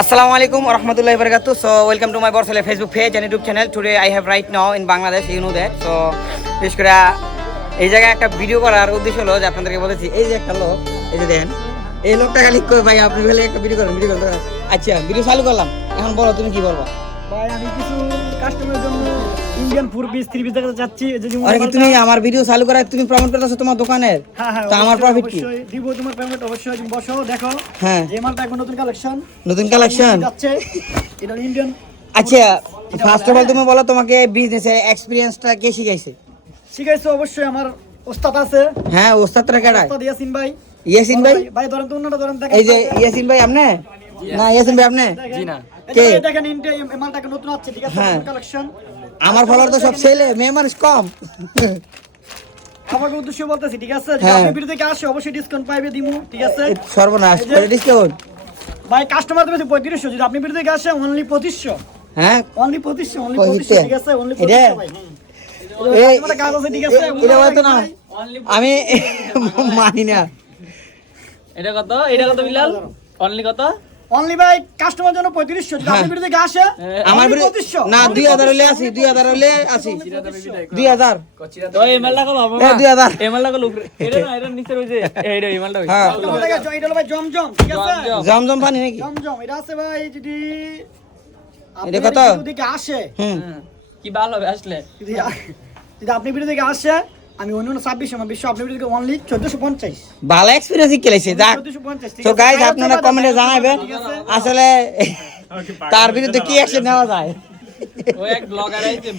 Assalamu alaikum warahmatullahi wabarakatuh. So welcome to my Borsale Facebook page and YouTube channel. Today I have right now in Bangladesh, you know that. So বিশেষ করে এই জায়গায় একটা video করার উদ্দেশ্য হলো যে আপনাদেরকে বলেছি এই যে একটা লোক এই যে দেখেন এই লোকটা খালি কই ভাই আপনি বলে একটা ভিডিও করেন আচ্ছা ভিডিও চালু করলাম এখন বলো তুমি কি বলবো ভাই আমি কিছু কাস্টমারের জন্য ইন্ডিয়ান 4 পিস 3 পিস দেখাতে যাচ্ছি এই যে আরে কি তুমি আমার ভিডিও চালু করার তুমি প্রমোট করতেছো তোমার দোকানের হ্যাঁ তো আমার প্রফিট কি দিব তোমার পেমেন্ট অবশ্যই তুমি বসো দেখো হ্যাঁ এই মালটা এখন নতুন কালেকশন যাচ্ছে এটা ইন্ডিয়ান আচ্ছা ফার্স্ট অফ অল তুমি বলো তোমাকে বিজনেসের এক্সপেরিয়েন্সটা কে শিখাইছে শিখাইছে অবশ্যই আমার ওস্তাদ আছে হ্যাঁ ওস্তাদরা কেডা ওস্তাদ ইয়াসিন ভাই ভাই ধরেন তো অন্যটা ধরেন দেখেন এই যে ইয়াসিন ভাই আপনি না ইয়াসিন ভাই আপনি জি না কে দেখেন ইন্ডিয়া এই মালটা এখন নতুন আছে ঠিক আছে নতুন কালেকশন আমার ফলোয়ার তো সব ছেলে মেয়ে মানুষ কম আমাকে উদ্দেশ্য বলতেছি ঠিক আছে যদি আপনি ভিডিও থেকে আসে অবশ্যই ডিসকাউন্ট পাইবে দিমু ঠিক আছে সর্বনাশ করে ডিসকাউন্ট ভাই কাস্টমার দেবে 3500 যদি আপনি ভিডিও থেকে আসে অনলি 2500 হ্যাঁ অনলি 2500 ঠিক আছে অনলি 2500 ভাই এই তোমার কাজ আছে ঠিক আছে এটা হয়তো না আমি মানি না এটা কত বিলাল অনলি কত অনলি ভাই কাস্টমার জন্য 3500 যদি আপনি ভিডিও থেকে আসে আমার না 2000 হলে আসি 2000 হলে আসি 2000 তো এই মালটা কল হবে এ 2000 এই মালটা কল উপরে এটা না এটা নিচে রইছে এইটা এই মালটা হ্যাঁ এটা হলো ভাই জমজম ঠিক আছে জমজম পানি নাকি জমজম এটা আছে ভাই যদি এটা কত ভিডিও থেকে আসে কি ভালো হবে আসলে যদি আপনি ভিডিও থেকে আসে আমি অন্য 26 আমার বিশ্ব আপনি ভিডিও থেকে অনলি 1450 ভালো এক্সপেরিয়েন্স খেলেছে যাক 1450 তো গাইস আপনারা কমেন্টে জানাবেন আসলে তার বিরুদ্ধে কি অ্যাকশন নেওয়া যায় ও এক ব্লগার আইছে